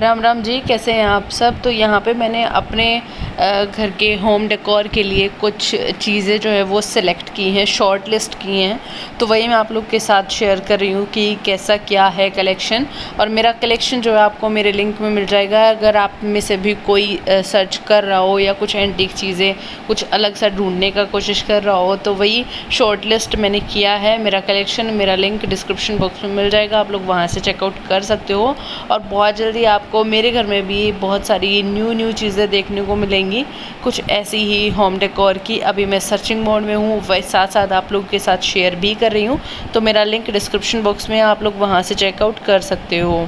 राम राम जी, कैसे हैं आप सब। तो यहाँ पे मैंने अपने घर के होम डेकोर के लिए कुछ चीज़ें जो है वो सिलेक्ट की हैं, शॉर्ट लिस्ट की हैं। तो वही मैं आप लोग के साथ शेयर कर रही हूँ कि कैसा क्या है कलेक्शन। और मेरा कलेक्शन जो है आपको मेरे लिंक में मिल जाएगा। अगर आप में से भी कोई सर्च कर रहा हो या कुछ एंटीक चीज़ें कुछ अलग सा ढूंढने का कोशिश कर रहा हो, तो वही शॉर्ट लिस्ट मैंने किया है। मेरा कलेक्शन, मेरा लिंक डिस्क्रिप्शन बॉक्स में मिल जाएगा, आप लोग वहाँ से चेकआउट कर सकते हो। और बहुत जल्दी आपको मेरे घर में भी बहुत सारी न्यू चीज़ें देखने को मिलेंगी, कुछ ऐसी ही होम डेकोर की। अभी मैं सर्चिंग मोड में हूँ, वही साथ साथ आप लोगों के साथ शेयर भी कर रही हूँ। तो मेरा लिंक डिस्क्रिप्शन बॉक्स में, आप लोग वहाँ से चेकआउट कर सकते हो।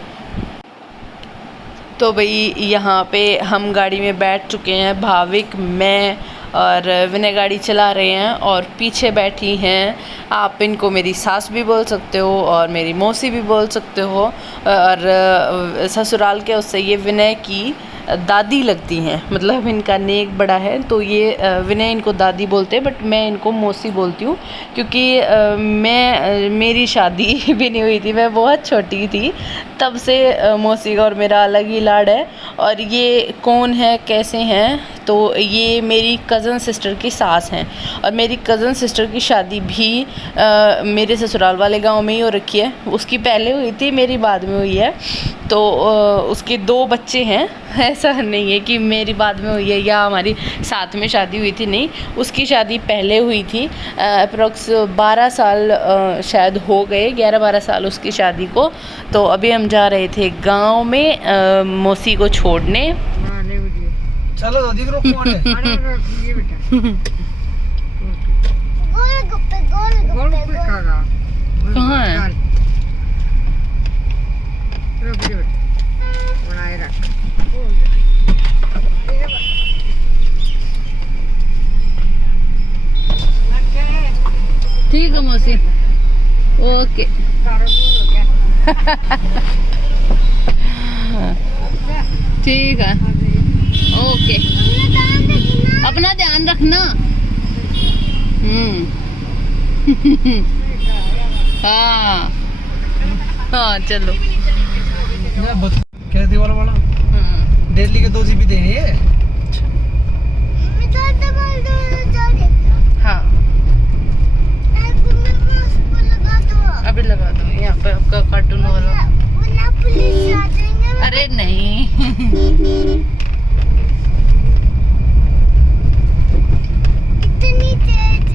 तो भाई यहाँ पे हम गाड़ी में बैठ चुके हैं, भाविक, मैं और विनय गाड़ी चला रहे हैं। और पीछे बैठी हैं, आप इनको मेरी सास भी बोल सकते हो और मेरी मौसी भी बोल सकते हो। और ससुराल के उससे ये विनय की दादी लगती हैं, मतलब इनका नेक बड़ा है, तो ये विनय इनको दादी बोलते हैं, बट मैं इनको मौसी बोलती हूँ। क्योंकि मेरी शादी भी नहीं हुई थी, मैं बहुत छोटी थी, तब से मौसी का और मेरा अलग ही लाड है। और ये कौन है, कैसे हैं, तो ये मेरी कज़न सिस्टर की सास हैं। और मेरी कज़न सिस्टर की शादी भी मेरे ससुराल वाले गांव में ही हो रखी है। उसकी पहले हुई थी, मेरी बाद में हुई है। तो उसके 2 बच्चे हैं। ऐसा नहीं है कि मेरी बाद में हुई है या हमारी साथ में शादी हुई थी, नहीं, उसकी शादी पहले हुई थी। अप्रोक्स 12 साल शायद हो गए, 11-12 साल उसकी शादी को। तो अभी हम जा रहे थे गांव में मौसी को छोड़ने। चलो दादी को कौन है? ये बेटा गोलगप्पे कहाँ है? बनाए रख। ठीक है मौसी, ओके। ठीक है, ओके। अपना ध्यान रखना। हाँ हाँ, चलो। क्या दीवार वाला? डेली के 2 GB देने हैं। हाँ, अभी लगा दो यहाँ पे आपका कार्टून वाला। अरे नहीं। इतनी तेज।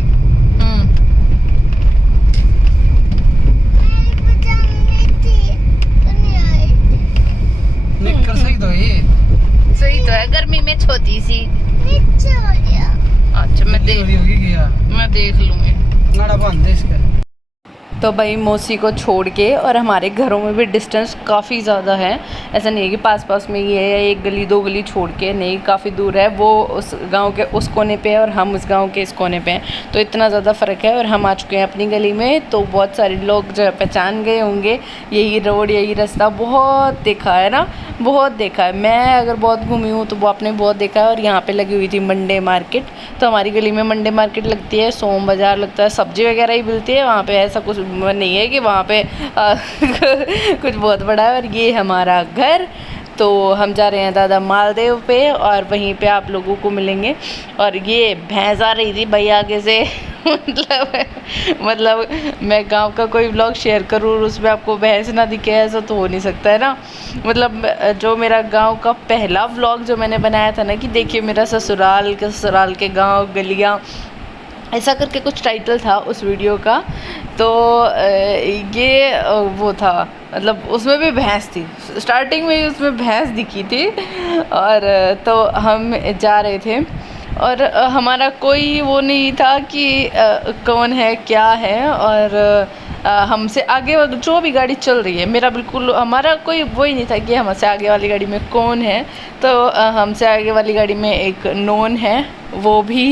निकल सही तो ये। सही तो है, गर्मी में छोटी सी। नीचे हो गया। अच्छा, मैं देख लूंगी। नाड़ा बांध दे इसका। तो भाई मौसी को छोड़ के, और हमारे घरों में भी डिस्टेंस काफ़ी ज़्यादा है। ऐसा नहीं है कि पास पास में ये है, 1 गली 2 गली छोड़ के, नहीं, काफ़ी दूर है। वो उस गांव के उस कोने पे है और हम उस गांव के इस कोने पे हैं, तो इतना ज़्यादा फ़र्क है। और हम आ चुके हैं अपनी गली में। तो बहुत सारे लोग जो है पहचान गए होंगे, यही रोड, यही रास्ता बहुत देखा है ना, बहुत देखा है। मैं अगर बहुत घूमी हूँ तो वो आपने बहुत देखा है। और यहाँ पर लगी हुई थी मंडे मार्केट। तो हमारी गली में मंडे मार्केट लगती है, सोम बाज़ार लगता है, सब्ज़ी वगैरह ही मिलती है वहाँ पर। ऐसा कुछ नहीं है कि वहाँ पे कुछ बहुत बड़ा है। और ये हमारा घर। तो हम जा रहे हैं दादा मालदेव पे, और वहीं पे आप लोगों को मिलेंगे। और ये भैंस आ रही थी भाई आगे से। मतलब मैं गांव का कोई व्लॉग शेयर करूँ और उसमें आपको भैंस ना दिखे, ऐसा तो हो नहीं सकता है ना। मतलब जो मेरा गांव का पहला व्लॉग जो मैंने बनाया था ना, कि देखिए मेरा ससुराल के गाँव, गलियाँ, ऐसा करके कुछ टाइटल था उस वीडियो का। तो ये वो था, मतलब उसमें भी भैंस थी, स्टार्टिंग में ही उसमें भैंस दिखी थी। और तो हम जा रहे थे, और हमारा कोई वो नहीं था कि कौन है क्या है। और हमसे आगे जो भी गाड़ी चल रही है, मेरा बिल्कुल, हमारा कोई वो ही नहीं था कि हमसे आगे वाली गाड़ी में कौन है। तो हमसे आगे वाली गाड़ी में एक नॉन है, वो भी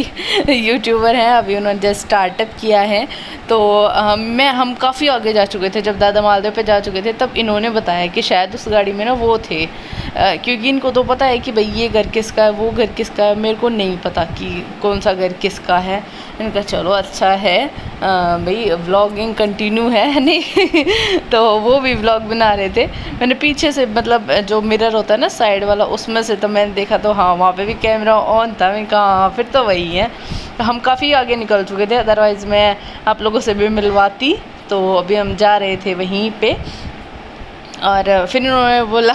यूट्यूबर हैं, अभी उन्होंने जस्ट स्टार्टअप किया है। तो हम काफ़ी आगे जा चुके थे, जब दादा मालदेव पे जा चुके थे तब इन्होंने बताया कि शायद उस गाड़ी में ना वो थे, क्योंकि इनको तो पता है कि भाई ये घर किसका है, वो घर किसका है, मेरे को नहीं पता कि कौन सा घर किसका है। इनका चलो अच्छा है भाई, व्लॉगिंग कंटिन्यू है नहीं तो वो भी व्लॉग बना रहे थे। मैंने पीछे से मतलब जो मिरर होता है ना साइड वाला, उसमें से तो मैंने देखा तो हाँ वहाँ पे भी कैमरा ऑन था। मैं कहा फिर तो वही है। तो हम काफ़ी आगे निकल चुके थे, अदरवाइज़ मैं आप लोगों से भी मिलवाती। तो अभी हम जा रहे थे वहीं पे, और फिर उन्होंने बोला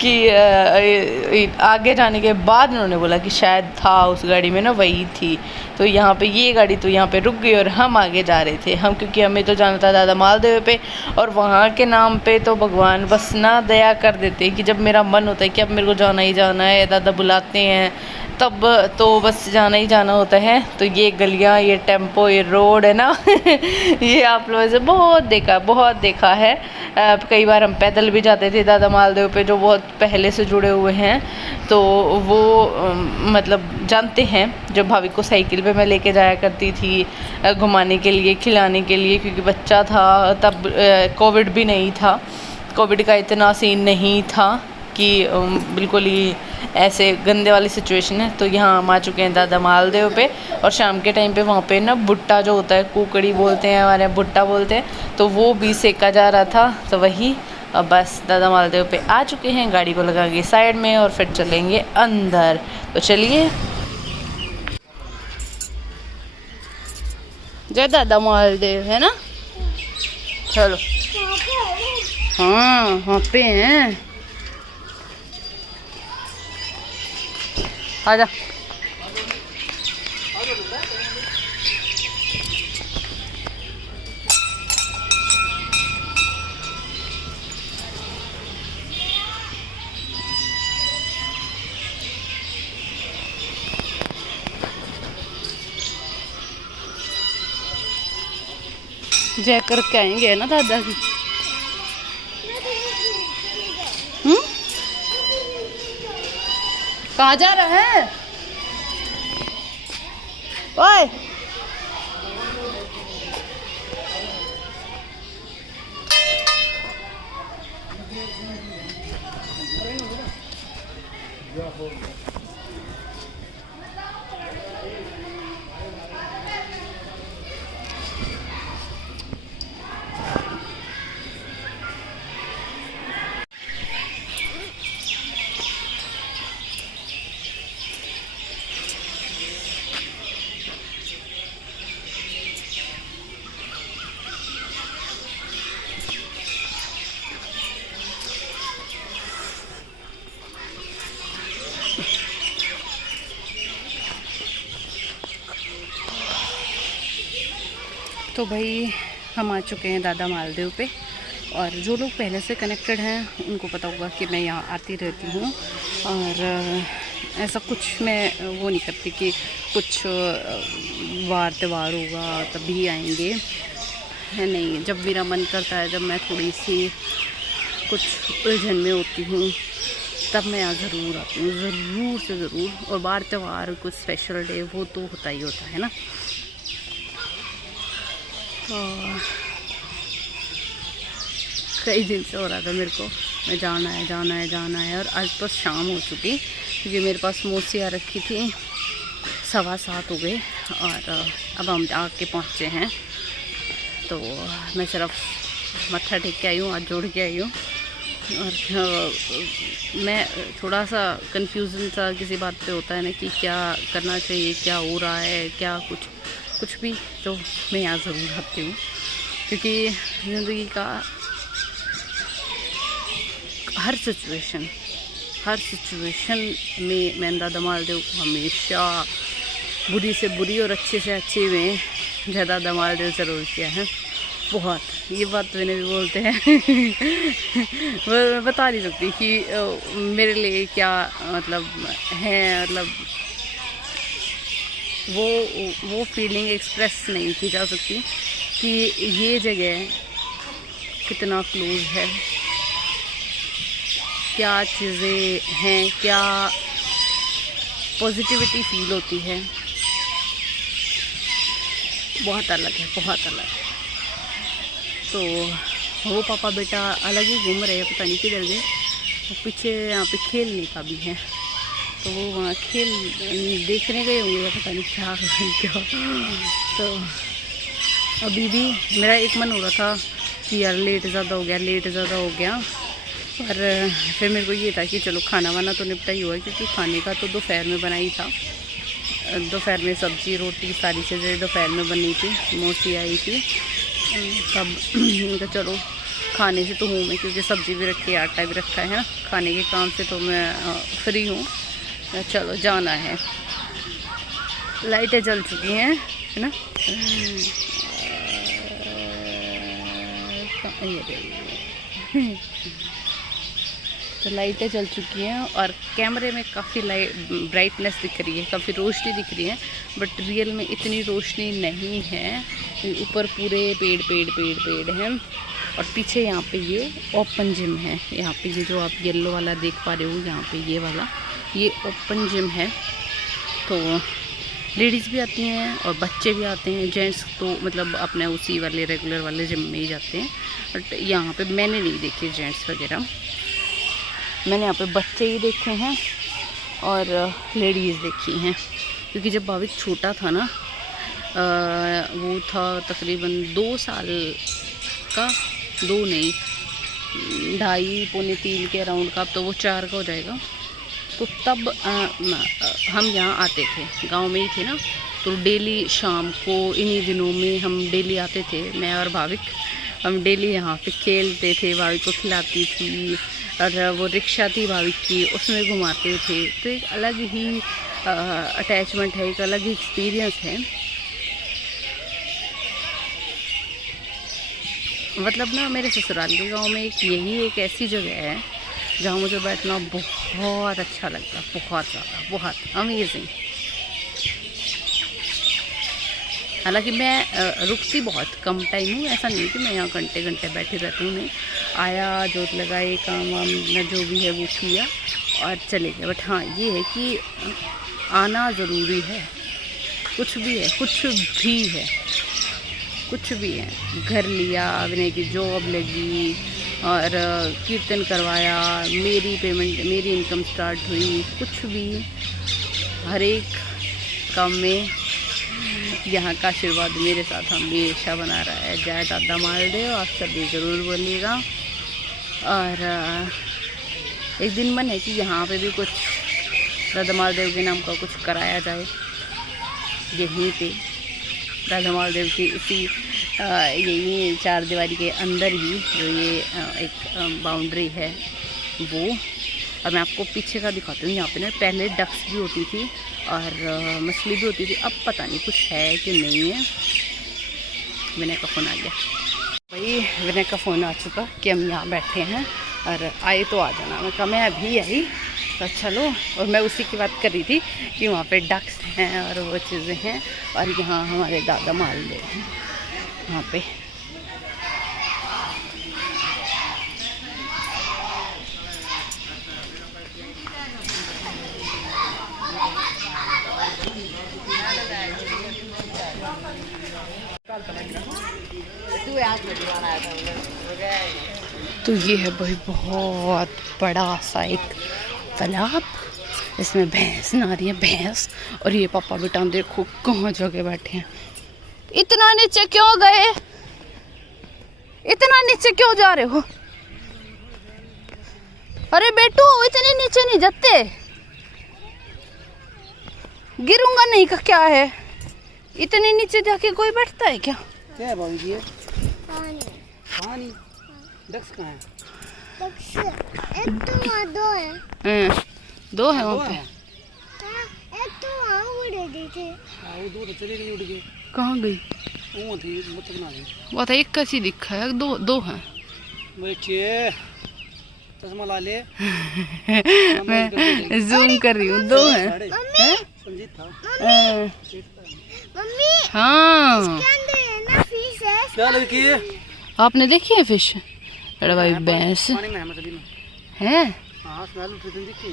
कि आगे जाने के बाद उन्होंने बोला कि शायद था उस गाड़ी में ना वही थी। तो यहाँ पे ये गाड़ी तो यहाँ पे रुक गई और हम आगे जा रहे थे। हम क्योंकि हमें तो जाना था दादा मालदेव पे, और वहाँ के नाम पे तो भगवान बस ना दया कर देते कि जब मेरा मन होता है कि अब मेरे को जाना ही जाना है, दादा बुलाते हैं, तब तो बस जाना ही जाना होता है। तो ये गलियाँ, ये टेम्पो, ये रोड है ना ये आप लोगों से बहुत देखा है। कई बार हम पैदल भी जाते थे दादा मालदेव पे, जो बहुत पहले से जुड़े हुए हैं तो वो मतलब जानते हैं। जब भाभी को साइकिल पे मैं लेके जाया करती थी घुमाने के लिए, खिलाने के लिए, क्योंकि बच्चा था तब, कोविड भी नहीं था, कोविड का इतना सीन नहीं था कि बिल्कुल ही ऐसे गंदे वाली सिचुएशन है। तो यहाँ हम आ चुके हैं दादा मालदेव पे, और शाम के टाइम पे वहाँ पे ना भुट्टा जो होता है, कुकड़ी बोलते हैं हमारे यहाँ, भुट्टा बोलते हैं, तो वो भी सेका जा रहा था। तो वही अब बस दादा मालदेव पे आ चुके हैं, गाड़ी को लगा के साइड में और फिर चलेंगे अंदर। तो चलिए, जय दादा मालदेव है ना, चलो। हाँ वहाँ पे हैं, आजा। जय करके आएंगे ना दादा की। कहाँ जा रहा है ओए? तो भाई हम आ चुके हैं दादा मालदेव पे, और जो लोग पहले से कनेक्टेड हैं उनको पता होगा कि मैं यहाँ आती रहती हूँ। और ऐसा कुछ मैं वो नहीं करती कि कुछ वार त्यौहार होगा तभी आएंगे, है नहीं। जब मेरा मन करता है, जब मैं थोड़ी सी कुछ उलझन में होती हूँ, तब मैं यहाँ ज़रूर आती हूँ, ज़रूर से ज़रूर। और वार त्यौहार, कुछ स्पेशल डे, वो तो होता ही होता है ना। तो कई दिन से हो रहा था मेरे को, मैं जाना है। और आज तो शाम हो चुकी, क्योंकि मेरे पास मोसी आ रखी थी, 7:15 हो गए, और अब हम आके पहुँचे हैं। तो मैं सिर्फ मत्था टेक के आई हूँ, हाथ जोड़ के आई हूँ। और मैं थोड़ा सा कन्फ्यूज़न सा किसी बात पे होता है ना, कि क्या करना चाहिए, क्या हो रहा है, क्या कुछ भी। तो मैं यहाँ ज़रूर आती हूँ, क्योंकि ज़िंदगी का हर सिचुएशन में मैं दादा मालदेव को हमेशा बुरी से बुरी और अच्छे से अच्छे में जय दादा मालदेव ज़रूर किया है। बहुत, ये बात तो मैंने भी बोलते हैं मैं बता नहीं सकती कि मेरे लिए क्या मतलब है, मतलब वो फीलिंग एक्सप्रेस नहीं की जा सकती कि ये जगह कितना क्लोज है, क्या चीज़ें हैं, क्या पॉजिटिविटी फील होती है, बहुत अलग है, बहुत अलग। तो वो पापा बेटा अलग ही घूम रहे हैं, पता नहीं किधर गए। पीछे यहाँ पे खेलने का भी है, तो वो वहाँ खेल देखने गए होंगे या पता नहीं क्या। तो अभी भी मेरा एक मन हो रहा था कि यार लेट ज़्यादा हो गया, पर फिर मेरे को ये था कि चलो खाना वाना तो निपटा ही हुआ है, क्योंकि खाने का तो दोपहर में बना ही था। दोपहर में सब्ज़ी रोटी सारी चीज़ें दोपहर में बनी थी, मौसी आई थी, तब तो चलो खाने से तो हूँ मैं, क्योंकि सब्ज़ी भी रखी है, आटा भी रखा है, खाने के काम से तो मैं फ्री हूँ। चलो जाना है। लाइटें जल चुकी हैं, है ना। तो लाइटें जल चुकी हैं और कैमरे में काफ़ी ब्राइटनेस दिख रही है, काफ़ी रोशनी दिख रही है, बट रियल में इतनी रोशनी नहीं है। ऊपर पूरे पेड़ हैं और पीछे यहाँ पे ये ओपन जिम है। यहाँ पे ये जो आप येलो वाला देख पा रहे हो, यहाँ पे ये वाला ये ओपन जिम है। तो लेडीज़ भी आती हैं और बच्चे भी आते हैं, जेंट्स तो मतलब अपने उसी वाले रेगुलर वाले जिम में ही जाते हैं। बट यहाँ पे मैंने नहीं देखे जेंट्स वगैरह, मैंने यहाँ पे बच्चे ही देखे हैं और लेडीज़ देखी हैं। क्योंकि जब भाविक छोटा था ना, वो था तकरीबन 2 साल का, 2 नहीं 2.5 पौने 3 के अराउंड का, अब तो वो 4 का हो जाएगा। तो तब हम यहाँ आते थे, गांव में ही थे ना, तो डेली शाम को इन्हीं दिनों में हम डेली आते थे, मैं और भाविक। हम डेली यहाँ पे खेलते थे, भाविक को खिलाती थी, और वो रिक्शा थी भाविक की, उसमें घुमाते थे। तो एक अलग ही अटैचमेंट है, एक अलग ही एक्सपीरियंस है। मतलब ना मेरे ससुराल के गांव में यही एक ऐसी जगह है जहाँ मुझे बैठना बहुत अच्छा लगता है, बहुत ज़्यादा, बहुत अमेजिंग। हालांकि मैं रुकती बहुत कम टाइम हूँ, ऐसा नहीं कि मैं यहाँ घंटे घंटे बैठी रहती हूँ, नहीं। आया, जोत लगाए, काम वाम न जो भी है वो किया और चले गए। बट हाँ ये है कि आना ज़रूरी है, कुछ भी है, कुछ भी है। घर लिया, विनय की जॉब लगी और कीर्तन करवाया, मेरी पेमेंट, मेरी इनकम स्टार्ट हुई, कुछ भी, हर एक काम में यहाँ का आशीर्वाद मेरे साथ हमेशा बना रहा है। जय दादा मालदेव, आप सभी ज़रूर बोलिएगा। और एक दिन मन है कि यहाँ पे भी कुछ दादा मालदेव के नाम का कुछ कराया जाए, यहीं पे दादा मालदेव की इसी यही 4 दीवारी के अंदर ही जो ये एक बाउंड्री है वो। और मैं आपको पीछे का दिखाती हूँ। यहाँ पे ना पहले डक्स भी होती थी और मछली भी होती थी, अब पता नहीं कुछ है कि नहीं है। विनय का फ़ोन आ गया भाई, विनय का फ़ोन आ चुका कि हम यहाँ बैठे हैं और आए तो आ जाना। मैं कहा मैं अभी आई, तो चलो। और मैं उसी की बात कर रही थी कि वहाँ पे डक्स हैं और वो चीज़ें हैं, और यहाँ हमारे दादा मालदेव हैं वहाँ पे। तो ये है भाई बहुत बड़ा सा एक तालाब, इसमें भैंस नहा रही है, भैंस। और ये पापा बेटा देखो कहाँ जगह बैठे हैं। इतना नीचे क्यों गए, इतना नीचे क्यों जा रहे हो? अरे बेटू इतने नीचे नहीं जाते, गिरूंगा नहीं का क्या है? इतने नीचे जाके कोई बैठता है क्या? क्या है बाबू जी? पानी। डक्स कहाँ है? डक्स एक तो वहाँ 2 है। 2 है वहाँ पे। एक तो वहाँ उड़ गई थी। वो 2 तो चली गई, उड़ गई। कहाँ गई? वो थी मतलब ना गई। वो था एक कैसी दिखा है, 2 हैं। बच्चे चश्मा ला ले। मैं जूम कर रही हूँ, 2 हैं। संजीत था। मम्मी हाँ इसके अंदर है ना फिश है। क्या लड़की? आपने देखी है फिश? अरे भाई भैंस पानी में है, मछली में है। हाँ स्मेल उठी थी दिखी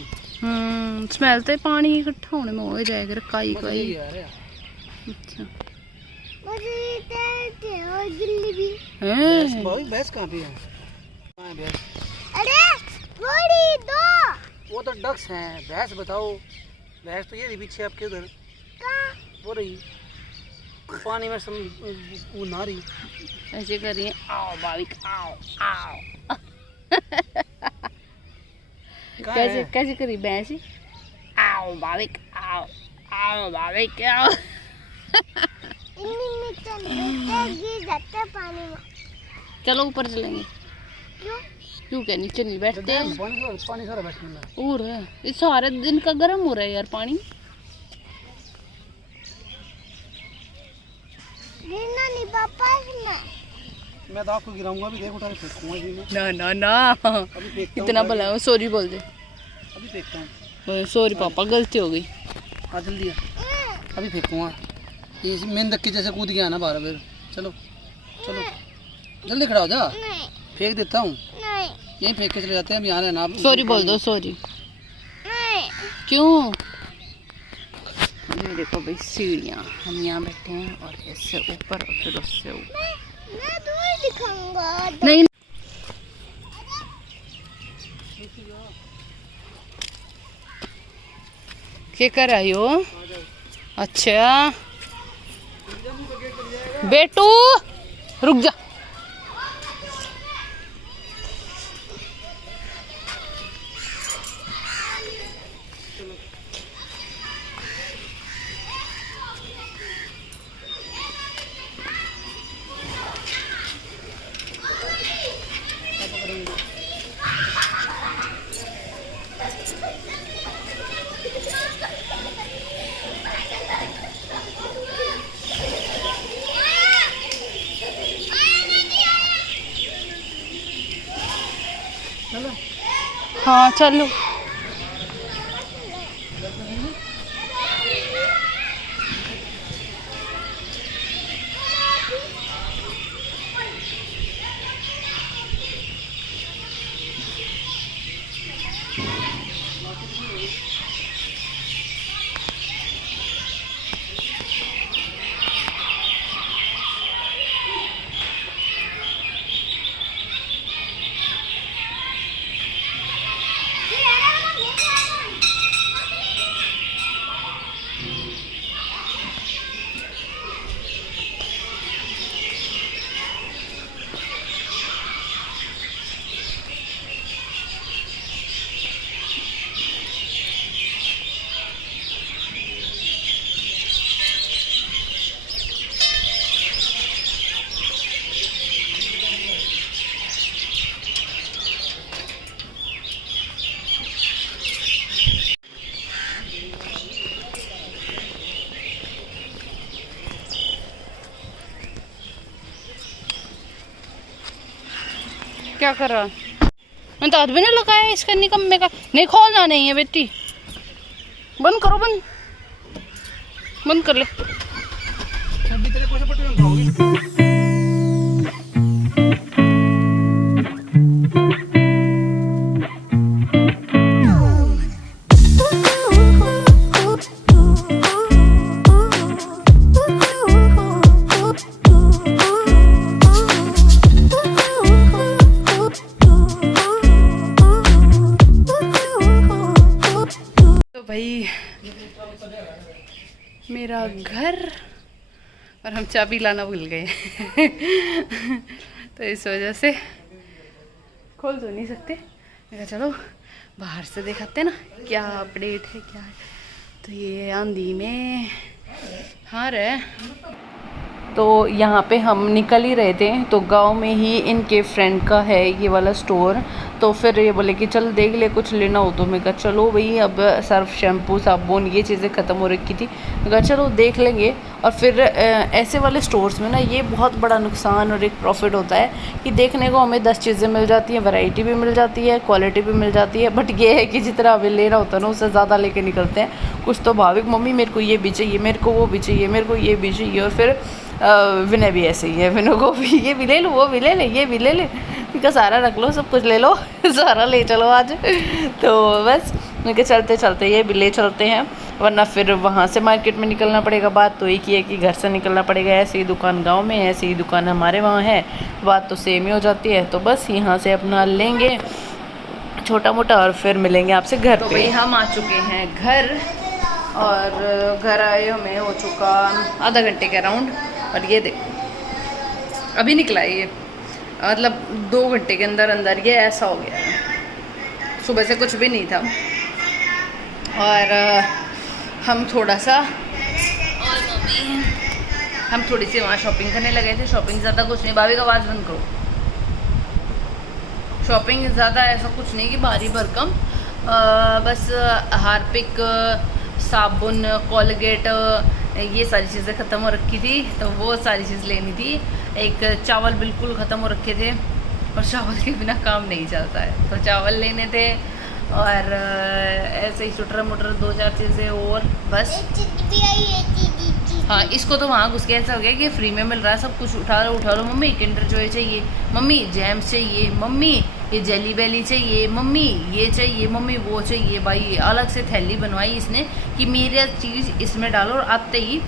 स्मेल तो पानी इकट्ठा होने में हो जाएगा काई काई। यार अच्छा मुझे देखते और गिल्ली भी। हैं भाई भैंस कहाँ पे है? कहाँ है भैंस? अरे बड़ी दो वो तो डक्स हैं, भैंस बताओ। भैंस तो ये रही पीछे आपके उधर, कहाँ? वो रही पानी में वो नहा रही। ऐसे कर रही है आओ भाविक आओ आओ। कहाँ कैसे है? कैसे करी भैंस आओ भाविक आओ आओ भाविक आओ। इन्हीं में चल गिर जाते पानी में। चलो ऊपर चलेंगे। क्यों? क्यों क्या नीचे नहीं बैठते हैं? पानी सारा बैठने में। और ये सारे दिन का गर्म हो रहा है यार पानी। गिरना नहीं पापा इसमें। मैं तो आपको गिराऊंगा भी, देख उठा के फेंकूंगा जी मैं। ना ना ना अभी फेंकता हूँ, इतना भला है सॉरी बोल दे। अभी फेंकता हूँ। सॉरी पापा गलती हो गई। आ जल्दी आ, अभी फेंकूंगा। ये मेंढक के जैसे कूद गया ना बारह बार। चलो चलो जल्दी खड़ा हो जा, नहीं फेंक देता हूँ। नहीं यहीं फेंक के चले जाते हैं, अभी आने ना। सॉरी बोल दो सॉरी। नहीं। क्यों? ये देखो भाई सीढ़ियाँ, हम यहाँ बैठे हैं और इससे ऊपर और फिर उससे ऊपर। मैं तुम्हें दिखाऊंगा। नहीं क्या कर रही हो? अच्छा बेटू रुक जा। हाँ चलो। क्या कर रहा? मैंने तो हाथ भी नहीं लगाया इसका निकम्मे का। नहीं खोलना नहीं है बेटी, बंद करो, बंद कर ले। अभी तेरे को से पट्टी में खाओगी। भाई मेरा घर और हम चाबी लाना भूल गए। तो इस वजह से खोल तो नहीं सकते। मैं कहा चलो बाहर से दिखाते ना क्या अपडेट है क्या है। तो ये आंधी में हार है। तो यहाँ पे हम निकल ही रहे थे तो गांव में ही इनके फ्रेंड का है ये वाला स्टोर। तो फिर ये बोले कि चल देख ले कुछ लेना हो तो। मैं कहा चलो भाई, अब सर्फ शैम्पू साबुन ये चीज़ें ख़त्म हो रखी थी। मैं कहा चलो देख लेंगे। और फिर ऐसे वाले स्टोर्स में ना ये बहुत बड़ा नुकसान और एक प्रॉफिट होता है कि देखने को हमें 10 चीज़ें मिल जाती हैं, वैरायटी भी मिल जाती है, क्वालिटी भी मिल जाती है। बट ये है कि जितना हमें लेना होता है ना उससे ज़्यादा लेके निकलते हैं। कुछ तो भाविक मम्मी मेरे को ये भी चाहिए, मेरे को वो भी चाहिए, मेरे को ये भी चाहिए। और फिर विनय भी ऐसे ही है, विनय को भी ये भी ले लो, वो भी ले ले, ये भी ले ले, इनका सारा रख लो, सब कुछ ले लो, सारा ले चलो आज। तो बस उनके चलते चलते ये भी ले चलते हैं, वरना फिर वहाँ से मार्केट में निकलना पड़ेगा। बात तो एक ही है कि घर से निकलना पड़ेगा, ऐसी ही दुकान गांव में है, ऐसी ही दुकान हमारे वहाँ है, बात तो सेम ही हो जाती है। तो बस यहाँ से अपना लेंगे छोटा मोटा और फिर मिलेंगे आपसे घर पे। भाई हम आ चुके हैं घर, और घर आए हमें हो चुका आधा घंटे के अराउंड। और ये देखो अभी निकला है ये, मतलब 2 घंटे के अंदर अंदर ये ऐसा हो गया है। सुबह से कुछ भी नहीं था। और हम थोड़ा सा और मम्मी हम थोड़ी सी वहाँ शॉपिंग करने लगे थे। शॉपिंग ज़्यादा कुछ नहीं, भाभी का आवाज़ बंद करो। शॉपिंग ज़्यादा ऐसा कुछ नहीं कि भारी भरकम, बस हार्पिक, साबुन, कोलगेट, ये सारी चीज़ें ख़त्म हो रखी थी, तो वो सारी चीज़ लेनी थी। एक चावल बिल्कुल ख़त्म हो रखे थे, और चावल के बिना काम नहीं चलता है, तो चावल लेने थे। और ऐसे ही चुटर मुटर 2-4 चीज़ें और बस। हाँ, इसको तो वहाँ घुस के ऐसा हो गया कि फ्री में मिल रहा है, सब कुछ उठा लो। मम्मी किंडर जॉय चाहिए, मम्मी जैम चाहिए, मम्मी ये जेली बेली चाहिए, मम्मी ये चाहिए, मम्मी वो चाहिए। भाई अलग से थैली बनवाई इसने कि मेरी चीज़ इसमें डालो, और आते ही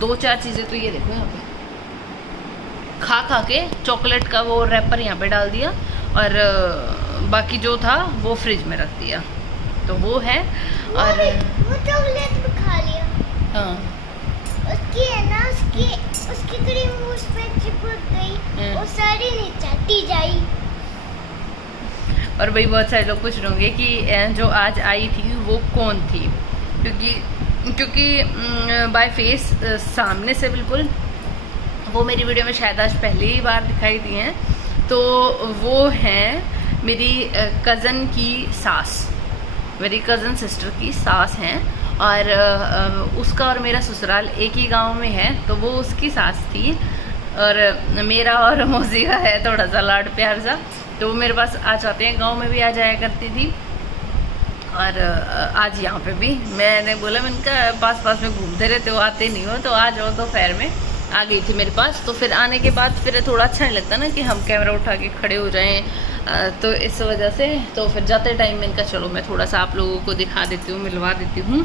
2-4 चीज़ें तो ये देखो यहाँ पे खा के चॉकलेट का वो रैपर यहाँ पे डाल दिया, और बाकी जो था वो फ्रिज में रख दिया। तो वो है। और वो चॉकलेट भी खा लिया। हाँ, उसकी है ना, उसकी क्रीम उस पे चिपक गई, वो सारी नीचे टी जाई। और भाई बहुत सारे लोग पूछ रहे होंगे कि जो आज आई थी वो कौन थी, क्योंकि बाय फेस सामने से बिल्कुल वो मेरी वीडियो में शायद आज पहली बार दिखाई दी हैं। तो वो हैं मेरी कज़न की सास, मेरी कज़न सिस्टर की सास हैं। और उसका और मेरा ससुराल एक ही गांव में है, तो वो उसकी सास थी। और मेरा और मौसी का है थोड़ा सा लाड प्यार सा, तो वो मेरे पास आ जाते हैं, गांव में भी आ जाया करती थी। और आज यहाँ पे भी मैंने बोला, मैंने कहा पास में घूमते रहते हो, आते नहीं हो, तो आ जाओ। दोपहर में आ गई थी मेरे पास। तो फिर आने के बाद फिर थोड़ा अच्छा नहीं लगता ना कि हम कैमरा उठा के खड़े हो जाएं, तो इस वजह से तो फिर जाते टाइम मैंने कहा चलो मैं थोड़ा सा आप लोगों को दिखा देती हूँ, मिलवा देती हूँ।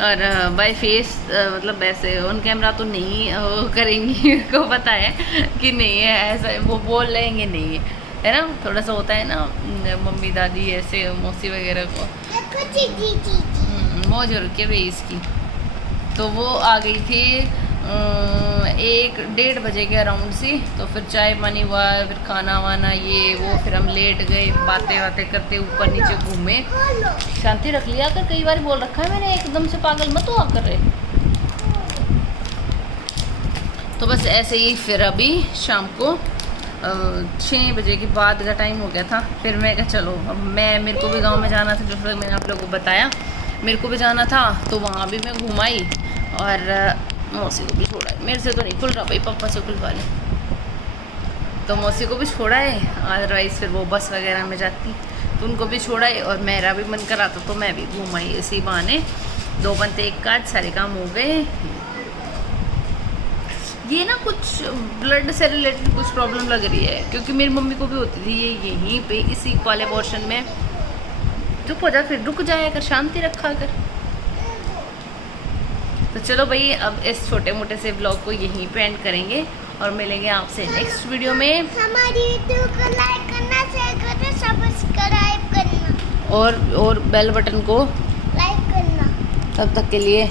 और बाय फेस मतलब ऐसे ऑन कैमरा तो नहीं करेंगी, को पता है कि नहीं है ऐसा, वो बोल लेंगे नहीं है ना, थोड़ा सा होता है ना मम्मी दादी ऐसे मौसी वगैरह को मौज हो रखी है भाई इसकी। तो वो आ गई थी 1-1:30 बजे के अराउंड सी। तो फिर चाय पानी हुआ, फिर खाना वाना ये वो, फिर हम लेट गए, बातें करते ऊपर नीचे घूमे। शांति रख लिया कर, कई बार बोल रखा है मैंने, एकदम से पागल मत हुआ कर रहे। तो बस ऐसे ही फिर अभी शाम को 6 बजे के बाद का टाइम हो गया था। फिर मैं कहा चलो अब मेरे को भी गांव में जाना था, जो फिर मैंने आप लोगों को बताया मेरे को भी जाना था, तो वहाँ भी मैं घुमाई और मौसी को भी छोड़ा है। मेरे से तो नहीं खुल रहा भाई, पापा से खुलवा ले। तो मौसी को भी छोड़ा है, अदरवाइज़ फिर वो बस वगैरह में जाती, तो उनको भी छोड़ा है। और मेरा भी मन करा था तो मैं भी घुमाई इसी बहाने। 2 बनते 1 काज, सारे काम हो गए। ये ना कुछ ब्लड से रिलेटेड कुछ प्रॉब्लम लग रही है, क्योंकि मेरी मम्मी को भी होती थी ये यहीं पे इसी वाले पोर्शन में। चुप हो जा, फिर रुक जाया कर, शांति रखा कर। तो चलो भाई अब इस छोटे मोटे से ब्लॉग को यहीं पे एंड करेंगे और मिलेंगे आपसे नेक्स्ट वीडियो में। हमारी वीडियो को लाइक करना, शेयर करना, सब्सक्राइब करना और बेल बटन को लाइक करना। तब तक के लिए